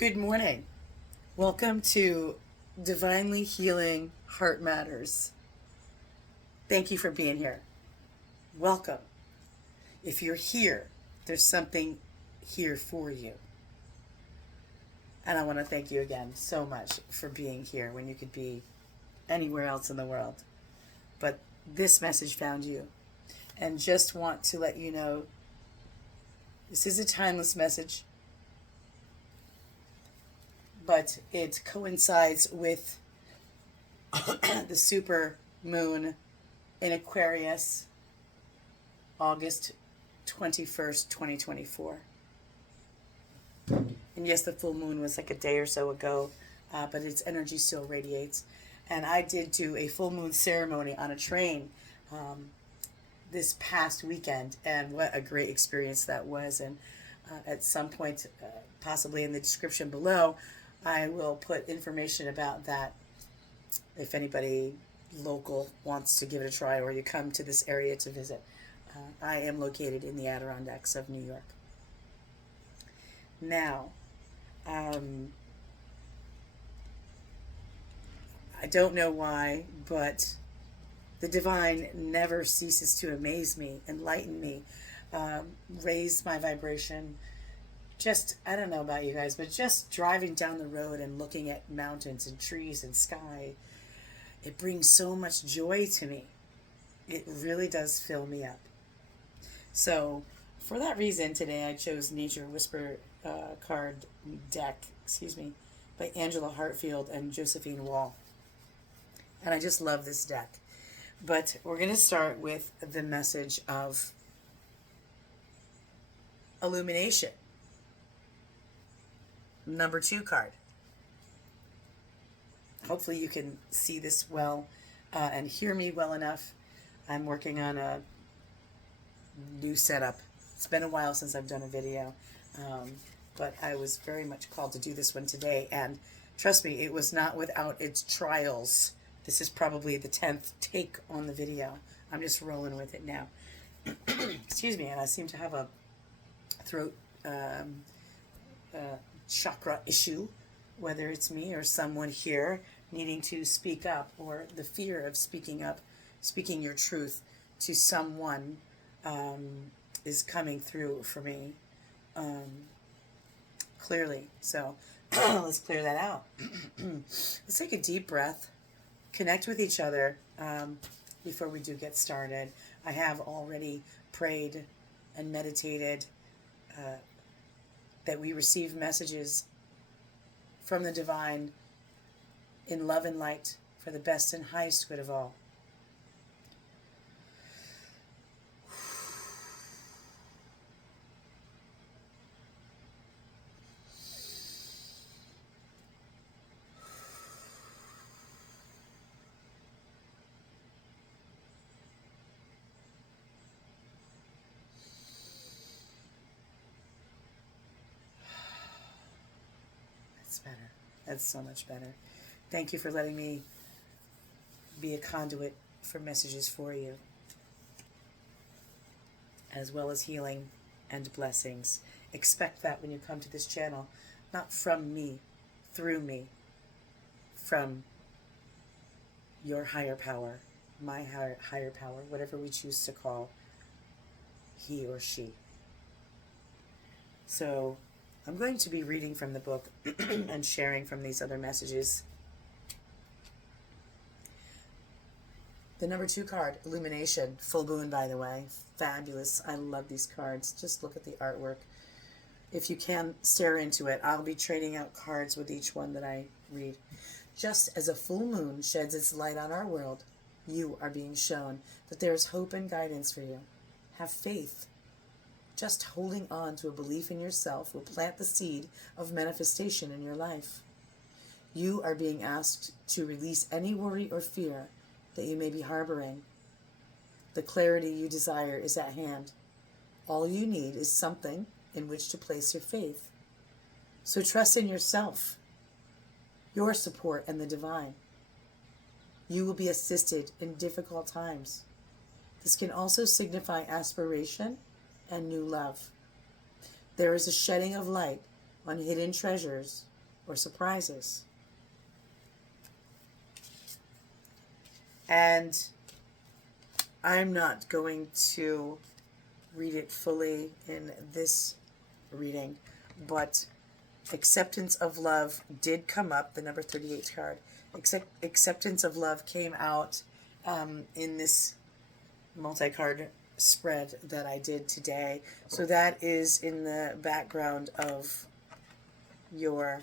Good morning. Welcome to Divinely Healing Heart Matters. Thank you for being here. Welcome. If you're here, there's something here for you. And I want to thank you again so much for being here when you could be anywhere else in the world. But this message found you. And just want to let you know this is a timeless message, but it coincides with the super moon in Aquarius, August 21st, 2024. And yes, the full moon was like a day or so ago, but its energy still radiates. And I did do a full moon ceremony on a train this past weekend, and what a great experience that was. And at some point, possibly in the description below, I will put information about that if anybody local wants to give it a try or you come to this area to visit. I am located in the Adirondacks of New York. Now, I don't know why, but the divine never ceases to amaze me, enlighten me, raise my vibration. Just, I don't know about you guys, but just driving down the road and looking at mountains and trees and sky, it brings so much joy to me. It really does fill me up. So, for that reason, today I chose Nature Whisper card deck, by Angela Hartfield and Josephine Wall. And I just love this deck. But we're going to start with the message of illumination. Number 2 card. Hopefully you can see this well and hear me well enough. I'm working on a new setup. It's been a while since I've done a video, but I was very much called to do this one today. And trust me, it was not without its trials. This is probably the 10th take on the video. I'm just rolling with it now. Excuse me, and I seem to have a throat chakra issue, whether it's me or someone here needing to speak up, or the fear of speaking up, speaking your truth to someone is coming through for me clearly. So let's clear that out. Let's take a deep breath, connect with each other before we do get started. I have already prayed and meditated that we receive messages from the divine in love and light for the best and highest good of all. That's better. That's so much better. Thank you for letting me be a conduit for messages for you, as well as healing and blessings. Expect that when you come to this channel, not from me, through me, from your higher power, my higher power, whatever we choose to call he or she. So I'm going to be reading from the book and sharing from these other messages. The number 2 card, Illumination, full moon, by the way. Fabulous. I love these cards. Just look at the artwork. If you can, stare into it. I'll be trading out cards with each one that I read. Just as a full moon sheds its light on our world, you are being shown that there is hope and guidance for you. Have faith. Just holding on to a belief in yourself will plant the seed of manifestation in your life. You are being asked to release any worry or fear that you may be harboring. The clarity you desire is at hand. All you need is something in which to place your faith. So trust in yourself, your support, and the divine. You will be assisted in difficult times. This can also signify aspiration and new love. There is a shedding of light on hidden treasures or surprises. And I'm not going to read it fully in this reading, but acceptance of love did come up, the number 38 card. Acceptance of love came out in this multi-card spread that I did today. So that is in the background of your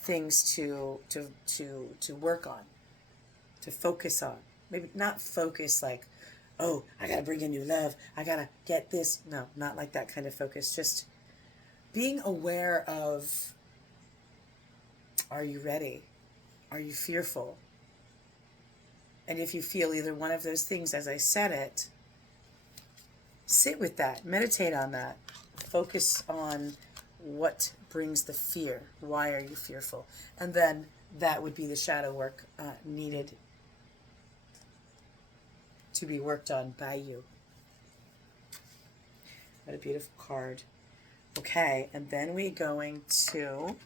things to work on, to focus on. Maybe not focus like, oh, I gotta bring in new love, I gotta get this. No, not like that kind of focus. Just being aware of, are you ready? Are you fearful? And if you feel either one of those things as I said it, sit with that, meditate on that, focus on what brings the fear. Why are you fearful? And then that would be the shadow work needed to be worked on by you. What a beautiful card. Okay, and then we're going to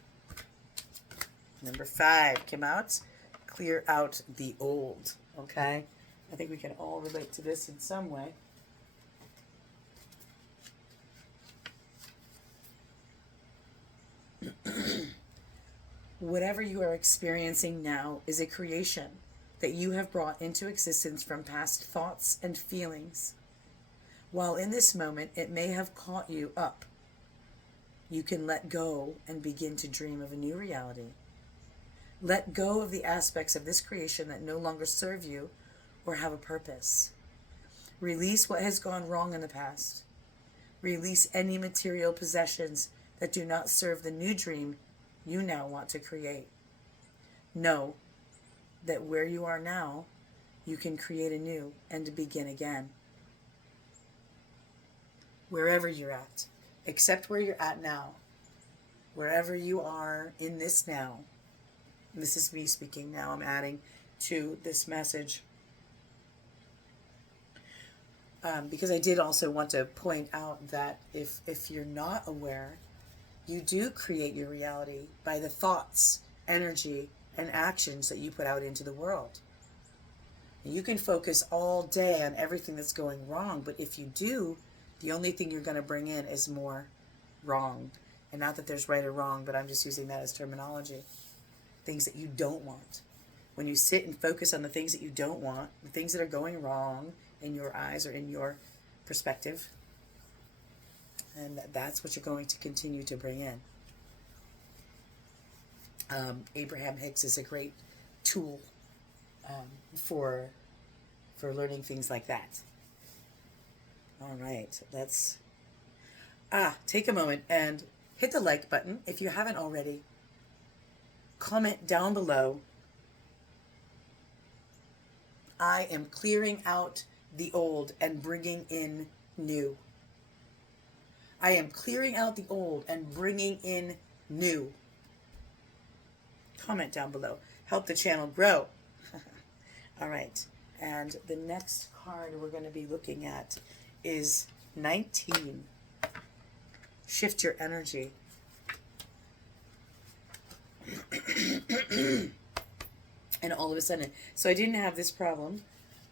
number 5 came out. Clear out the old. Okay, I think we can all relate to this in some way. Whatever you are experiencing now is a creation that you have brought into existence from past thoughts and feelings. While in this moment it may have caught you up, you can let go and begin to dream of a new reality. Let go of the aspects of this creation that no longer serve you or have a purpose. Release what has gone wrong in the past. Release any material possessions that do not serve the new dream you now want to create. Know that where you are now, you can create anew and to begin again. Wherever you're at, except where you're at now, wherever you are in this now, this is me speaking now, I'm adding to this message. Because I did also want to point out that if you're not aware, you do create your reality by the thoughts, energy, and actions that you put out into the world. You can focus all day on everything that's going wrong, but if you do, the only thing you're going to bring in is more wrong. And not that there's right or wrong, but I'm just using that as terminology. Things that you don't want. When you sit and focus on the things that you don't want, the things that are going wrong in your eyes or in your perspective, and that's what you're going to continue to bring in. Abraham Hicks is a great tool for learning things like that. All right, let's take a moment and hit the like button if you haven't already. Comment down below. I am clearing out the old and bringing in new. I am clearing out the old and bringing in new. Comment down below. Help the channel grow. All right. And the next card we're going to be looking at is 19. Shift your energy. And all of a sudden, so I didn't have this problem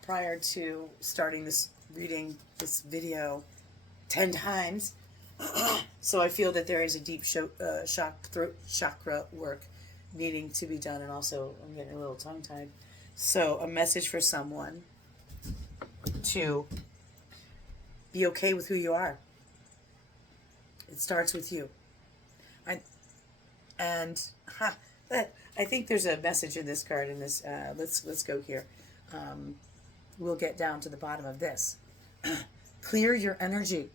prior to starting this reading this video 10 times. So I feel that there is a deep throat chakra work needing to be done, and also I'm getting a little tongue-tied. So a message for someone to be okay with who you are. It starts with you. I think there's a message in this card. In this, let's go here. We'll get down to the bottom of this. Clear your energy.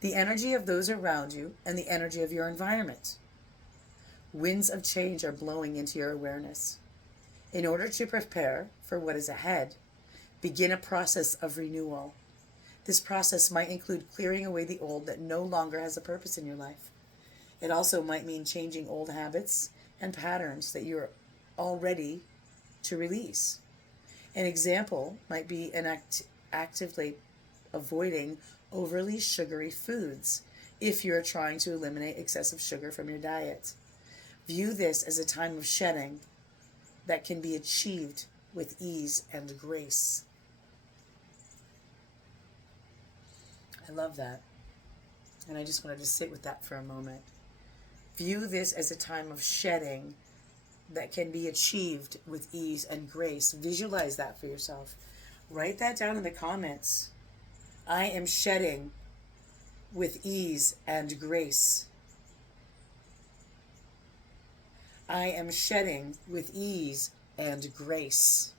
The energy of those around you and the energy of your environment. Winds of change are blowing into your awareness. In order to prepare for what is ahead, begin a process of renewal. This process might include clearing away the old that no longer has a purpose in your life. It also might mean changing old habits and patterns that you're all ready to release. An example might be an actively avoiding overly sugary foods if you're trying to eliminate excessive sugar from your diet. View this as a time of shedding that can be achieved with ease and grace. I love that. And I just wanted to sit with that for a moment. View this as a time of shedding that can be achieved with ease and grace. Visualize that for yourself. Write that down in the comments. I am shedding with ease and grace. I am shedding with ease and grace.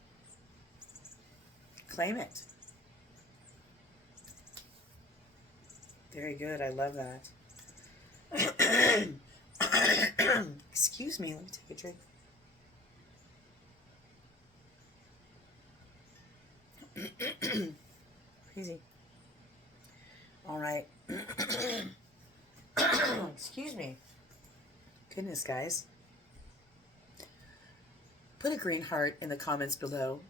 Claim it. Very good. I love that. Excuse me. Let me take a drink. Crazy. All right. Excuse me. Goodness, guys. Put a green heart in the comments below.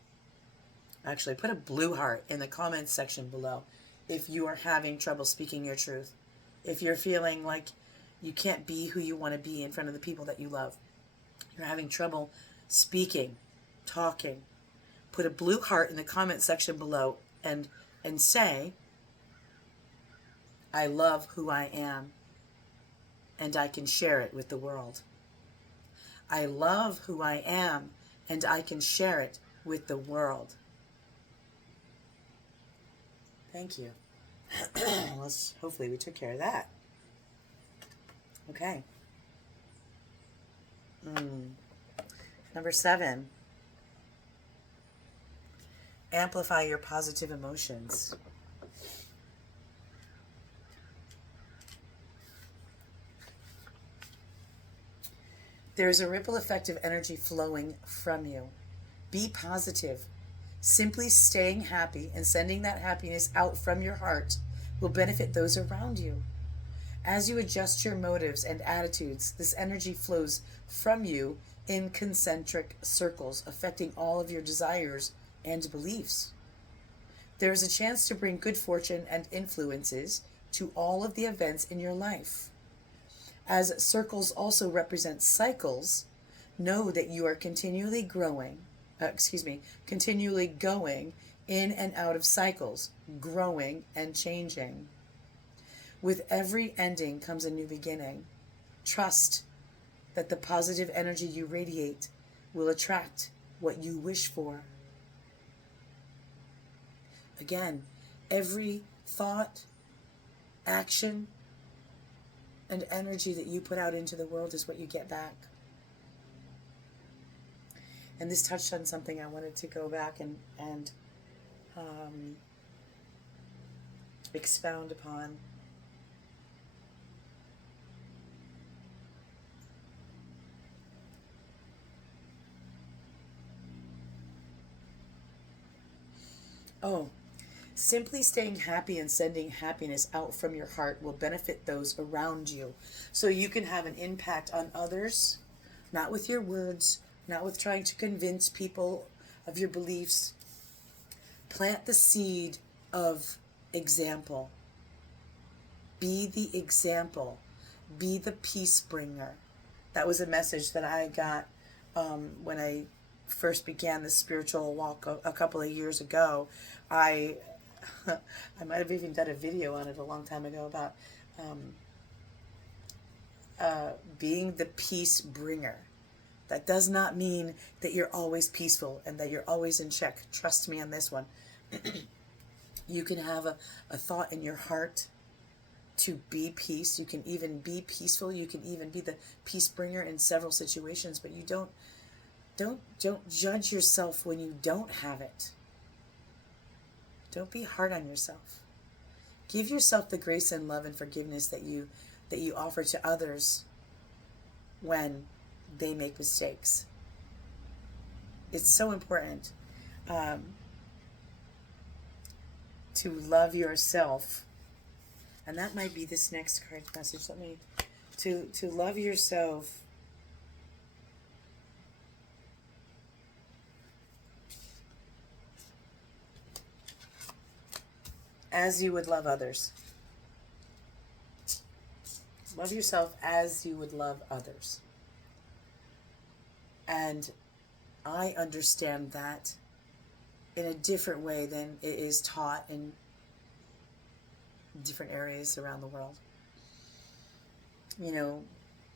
Actually, put a blue heart in the comments section below if you are having trouble speaking your truth. If you're feeling like you can't be who you want to be in front of the people that you love. You're having trouble speaking, talking. Put a blue heart in the comment section below and say, I love who I am and I can share it with the world. I love who I am and I can share it with the world. Thank you. Hopefully we took care of that. Okay. Number 7. Amplify your positive emotions. There is a ripple effect of energy flowing from you. Be positive. Simply staying happy and sending that happiness out from your heart will benefit those around you. As you adjust your motives and attitudes, this energy flows from you in concentric circles, affecting all of your desires and beliefs. There is a chance to bring good fortune and influences to all of the events in your life. As circles also represent cycles, know that you are continually going in and out of cycles, growing and changing. With every ending comes a new beginning. Trust that the positive energy you radiate will attract what you wish for. Again, every thought, action, and energy that you put out into the world is what you get back. And this touched on something I wanted to go back and expound upon. Simply staying happy and sending happiness out from your heart will benefit those around you. So you can have an impact on others, not with your words, not with trying to convince people of your beliefs. Plant the seed of example. Be the example. Be the peace bringer. That was a message that I got when I first began the spiritual walk a couple of years ago. I might have even done a video on it a long time ago about being the peace bringer. That does not mean that you're always peaceful and that you're always in check. Trust me on this one. You can have a thought in your heart to be peace. You can even be peaceful. You can even be the peace bringer in several situations, but you don't judge yourself when you don't have it. Don't be hard on yourself. Give yourself the grace and love and forgiveness that you offer to others when they make mistakes. It's so important to love yourself. And that might be this next card message. To love yourself as you would love others. Love yourself as you would love others. And I understand that in a different way than it is taught in different areas around the world. You know,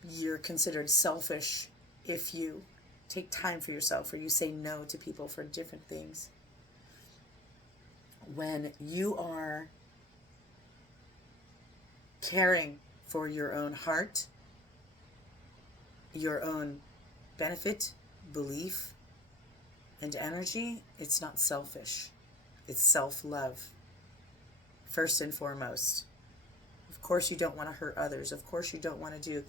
you're considered selfish if you take time for yourself or you say no to people for different things. When you are caring for your own heart, your own benefit, belief, and energy, it's not selfish. It's self-love, first and foremost. Of course you don't want to hurt others. Of course you don't want to do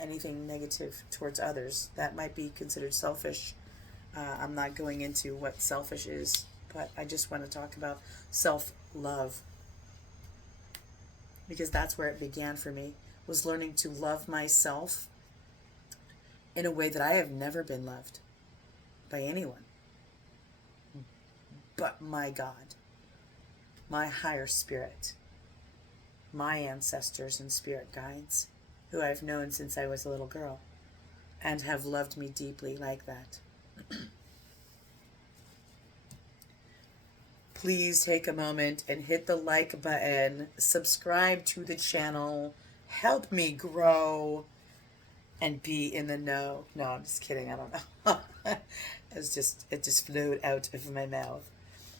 anything negative towards others. That might be considered selfish. I'm not going into what selfish is, but I just want to talk about self-love. Because that's where it began for me, was learning to love myself in a way that I have never been loved by anyone but my God, my higher spirit, my ancestors and spirit guides, who I've known since I was a little girl and have loved me deeply like that. Please take a moment and hit the like button, subscribe to the channel, help me grow and be in the know. No, I'm just kidding. I don't know. It just flowed out of my mouth.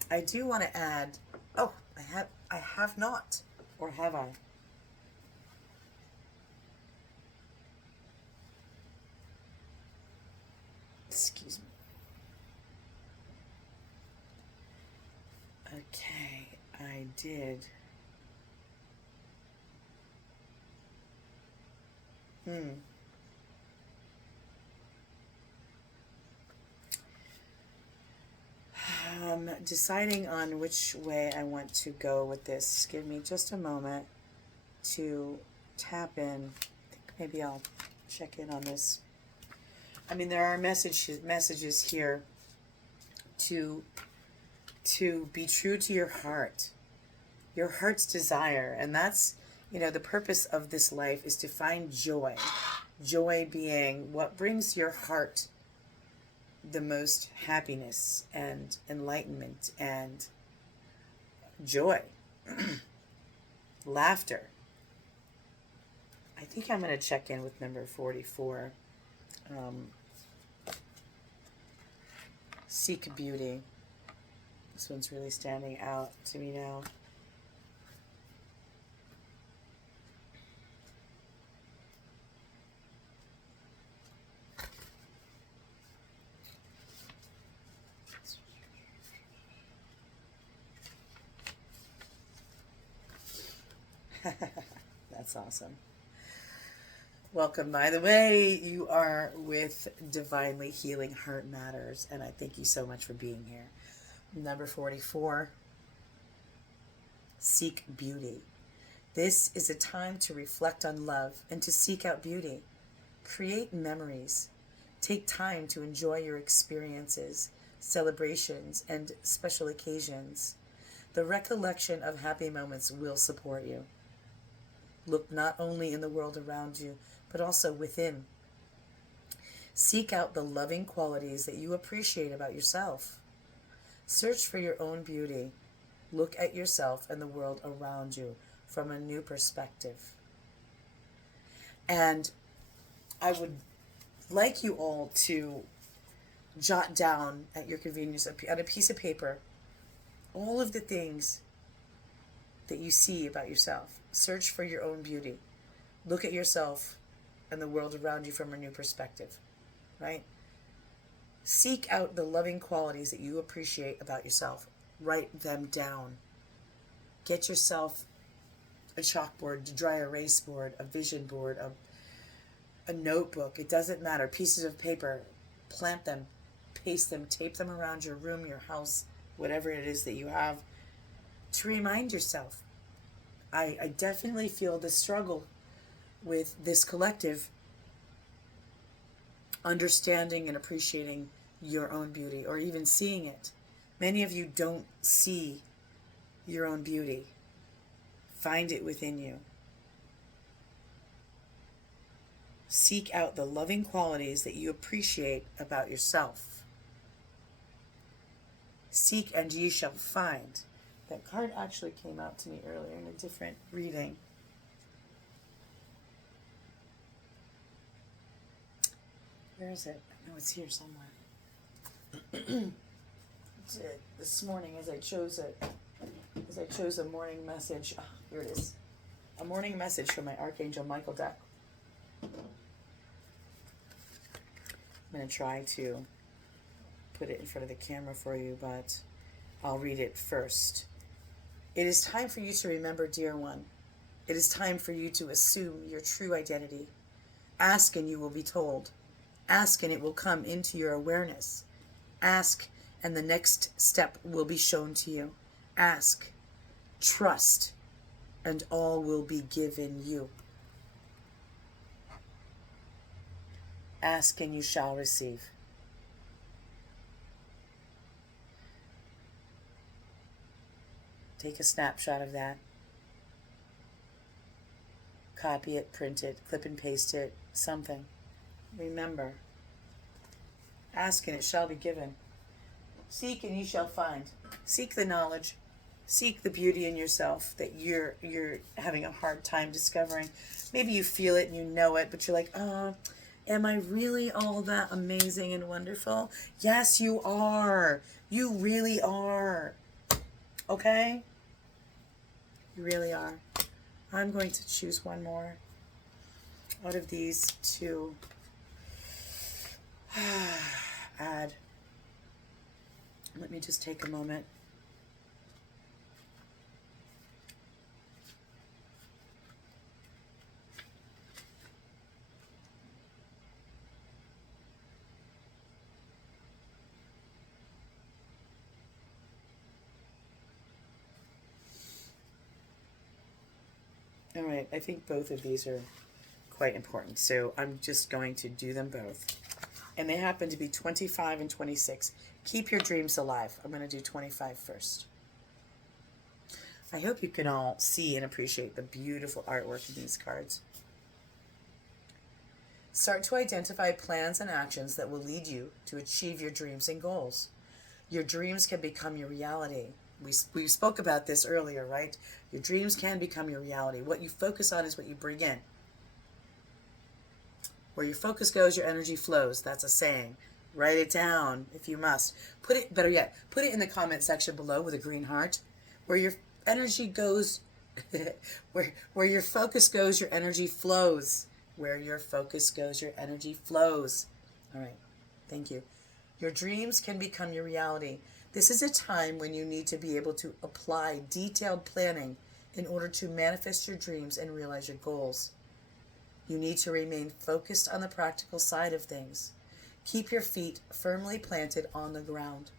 I do want to add, I have not, or have I? Excuse me. Okay, I did. Deciding on which way I want to go with this. Give me just a moment to tap in. I think maybe I'll check in on this. I mean, there are messages here to be true to your heart's desire. And that's, the purpose of this life is to find joy. Joy being what brings your heart the most happiness and enlightenment and joy, laughter. I think I'm going to check in with number 44. Seek beauty. This one's really standing out to me now. That's awesome. Welcome, by the way. You are with Divinely Healing Heart Matters, and I thank you so much for being here. Number 44, seek beauty. This is a time to reflect on love and to seek out beauty. Create memories. Take time to enjoy your experiences, celebrations, and special occasions. The recollection of happy moments will support you. Look not only in the world around you, but also within. Seek out the loving qualities that you appreciate about yourself. Search for your own beauty. Look at yourself and the world around you from a new perspective. And I would like you all to jot down at your convenience on a piece of paper all of the things that you see about yourself. Search for your own beauty. Look at yourself and the world around you from a new perspective, right? Seek out the loving qualities that you appreciate about yourself. Write them down. Get yourself a chalkboard, a dry erase board, a vision board, a notebook. It doesn't matter. Pieces of paper. Plant them, paste them, tape them around your room, your house, whatever it is that you have, to remind yourself. I definitely feel the struggle with this collective understanding and appreciating your own beauty, or even seeing it. Many of you don't see your own beauty. Find it within you. Seek out the loving qualities that you appreciate about yourself. Seek and ye shall find. That card actually came out to me earlier in a different reading. Where is it? I know it's here somewhere. It's this morning as I chose a morning message. Oh, here it is. A morning message from my Archangel Michael deck. I'm going to try to put it in front of the camera for you, but I'll read it first. It is time for you to remember, dear one. It is time for you to assume your true identity. Ask and you will be told. Ask and it will come into your awareness. Ask and the next step will be shown to you. Ask, trust, and all will be given you. Ask and you shall receive. Take a snapshot of that. Copy it, print it, clip and paste it, something. Remember, ask and it shall be given. Seek and ye shall find. Seek the knowledge. Seek the beauty in yourself that you're having a hard time discovering. Maybe you feel it and you know it, but you're like, am I really all that amazing and wonderful? Yes, you are. You really are. Okay? You really are. I'm going to choose one more out of these to add. Let me just take a moment. All right, I think both of these are quite important, so I'm just going to do them both. And they happen to be 25 and 26. Keep your dreams alive. I'm going to do 25 first. I hope you can all see and appreciate the beautiful artwork in these cards. Start to identify plans and actions that will lead you to achieve your dreams and goals. Your dreams can become your reality. We spoke about this earlier, right? Your dreams can become your reality. What you focus on is what you bring in. Where your focus goes, your energy flows. That's a saying. Write it down if you must. Put it, better yet, put it in the comment section below with a green heart. Where your energy goes, where your focus goes, your energy flows. Where your focus goes, your energy flows. All right. Thank you. Your dreams can become your reality. This is a time when you need to be able to apply detailed planning in order to manifest your dreams and realize your goals. You need to remain focused on the practical side of things. Keep your feet firmly planted on the ground.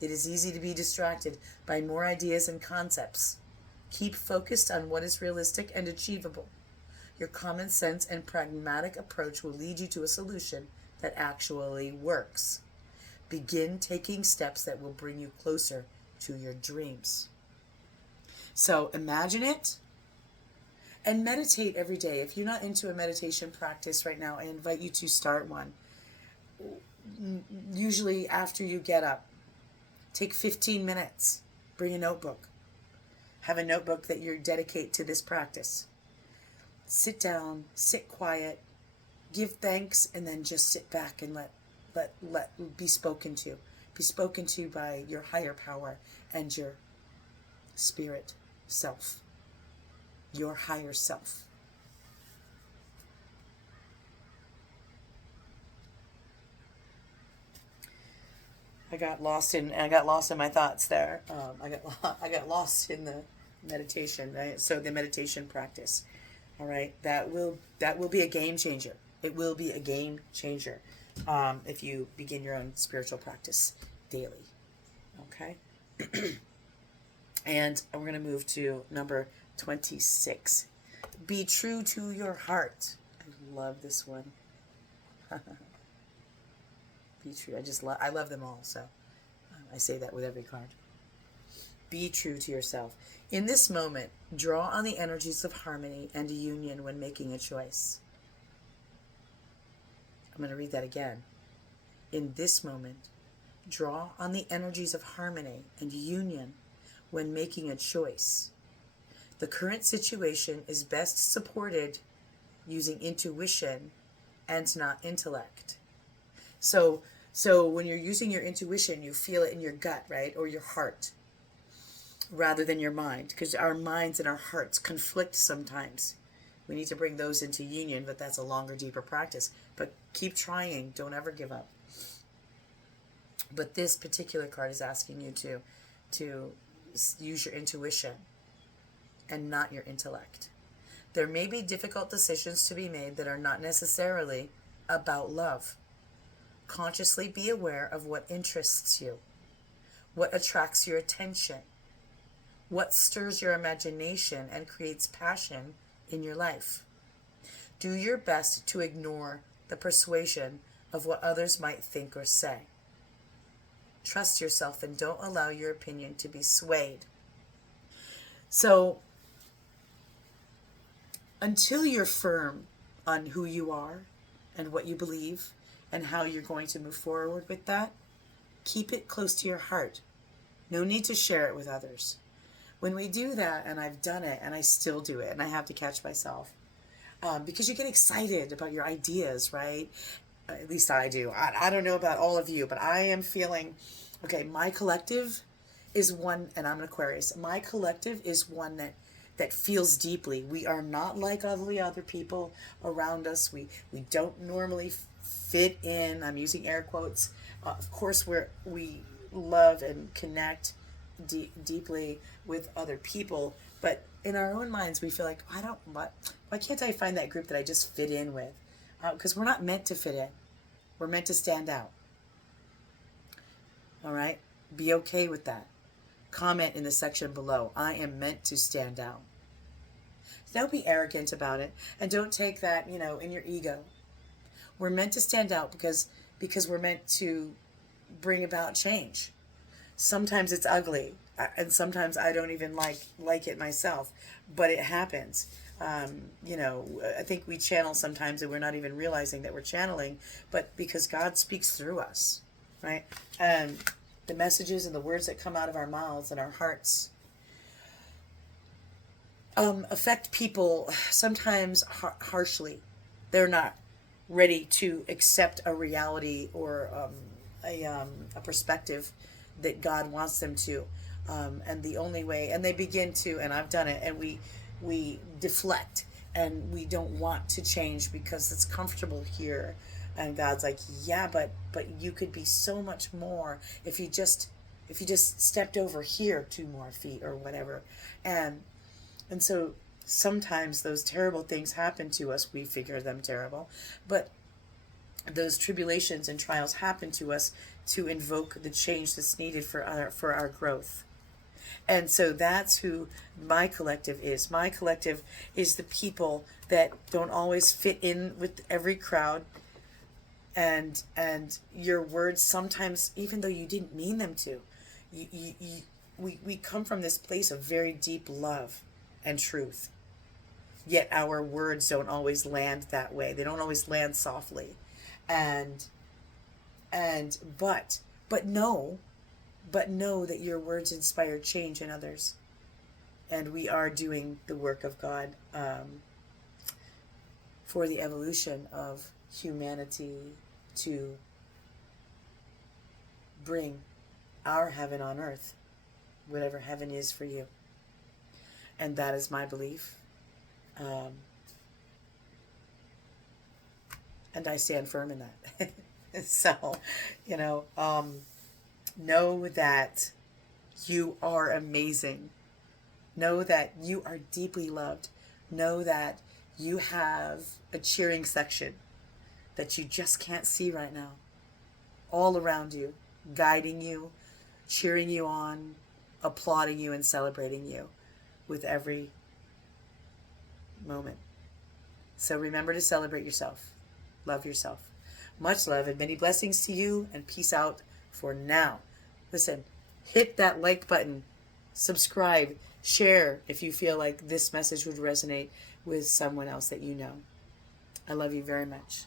It is easy to be distracted by more ideas and concepts. Keep focused on what is realistic and achievable. Your common sense and pragmatic approach will lead you to a solution that actually works. Begin taking steps that will bring you closer to your dreams. So imagine it and meditate every day. If you're not into a meditation practice right now, I invite you to start one. Usually after you get up, take 15 minutes. Bring a notebook. Have a notebook that you dedicate to this practice. Sit down, sit quiet, give thanks, and then just sit back and let be spoken to. Be spoken to by your higher power and your spirit self. Your higher self. I got lost in my thoughts there. I got lost in the meditation. Right? So the meditation practice. All right, that will be a game changer. It will be a game changer if you begin your own spiritual practice daily. Okay, and we're going to move to number 26. Be true to your heart. I love this one. Be true. I love them all. So I say that with every card. Be true to yourself. In this moment, draw on the energies of harmony and union when making a choice. I'm going to read that again. In this moment, draw on the energies of harmony and union when making a choice. The current situation is best supported using intuition and not intellect. So when you're using your intuition, you feel it in your gut, right? Or your heart, rather than your mind, because our minds and our hearts conflict sometimes. We need to bring those into union, but that's a longer, deeper practice. But keep trying. Don't ever give up. But this particular card is asking you to use your intuition and not your intellect. There may be difficult decisions to be made that are not necessarily about love. Consciously be aware of what interests you, what attracts your attention, what stirs your imagination and creates passion in your life. Do your best to ignore the persuasion of what others might think or say. Trust yourself and don't allow your opinion to be swayed. So, until you're firm on who you are and what you believe and how you're going to move forward with that, keep it close to your heart. No need to share it with others. When we do that, and I've done it, and I still do it, and I have to catch myself, because you get excited about your ideas, right? At least I do. I don't know about all of you, but I am feeling, okay, my collective is one, and I'm an Aquarius, my collective is one that feels deeply. We are not like all the other people around us. We don't normally fit in. I'm using air quotes. Of course, we love and connect deeply with other people, but in our own minds, we feel like, why can't I find that group that I just fit in with? Because we're not meant to fit in. We're meant to stand out. All right? Be okay with that. Comment in the section below. I am meant to stand out. Don't be arrogant about it, and don't take that, in your ego. We're meant to stand out because we're meant to bring about change. Sometimes it's ugly, and sometimes I don't even like it myself, but it happens. I think we channel sometimes and we're not even realizing that we're channeling, but because God speaks through us, right? And the messages and the words that come out of our mouths and our hearts affect people sometimes harshly. They're not ready to accept a reality or a perspective that God wants them to. And the only way, and they begin to, and I've done it, and we deflect, and we don't want to change because it's comfortable here. And God's like, yeah, but you could be so much more if you just stepped over here 2 more feet or whatever. And so sometimes those terrible things happen to us. We figure them terrible, but those tribulations and trials happen to us to invoke the change that's needed for our growth. And so that's who my collective is. My collective is the people that don't always fit in with every crowd. And your words sometimes, even though you didn't mean them to, we come from this place of very deep love and truth. Yet our words don't always land that way. They don't always land softly. But know that your words inspire change in others. And we are doing the work of God for the evolution of humanity to bring our heaven on earth, whatever heaven is for you. And that is my belief. And I stand firm in that. So, know that you are amazing. Know that you are deeply loved. Know that you have a cheering section that you just can't see right now. All around you, guiding you, cheering you on, applauding you, and celebrating you with every moment. So remember to celebrate yourself. Love yourself. Much love and many blessings to you, and peace out for now. Listen, hit that like button. subscribe, share if you feel like this message would resonate with someone else that you know. I love you very much.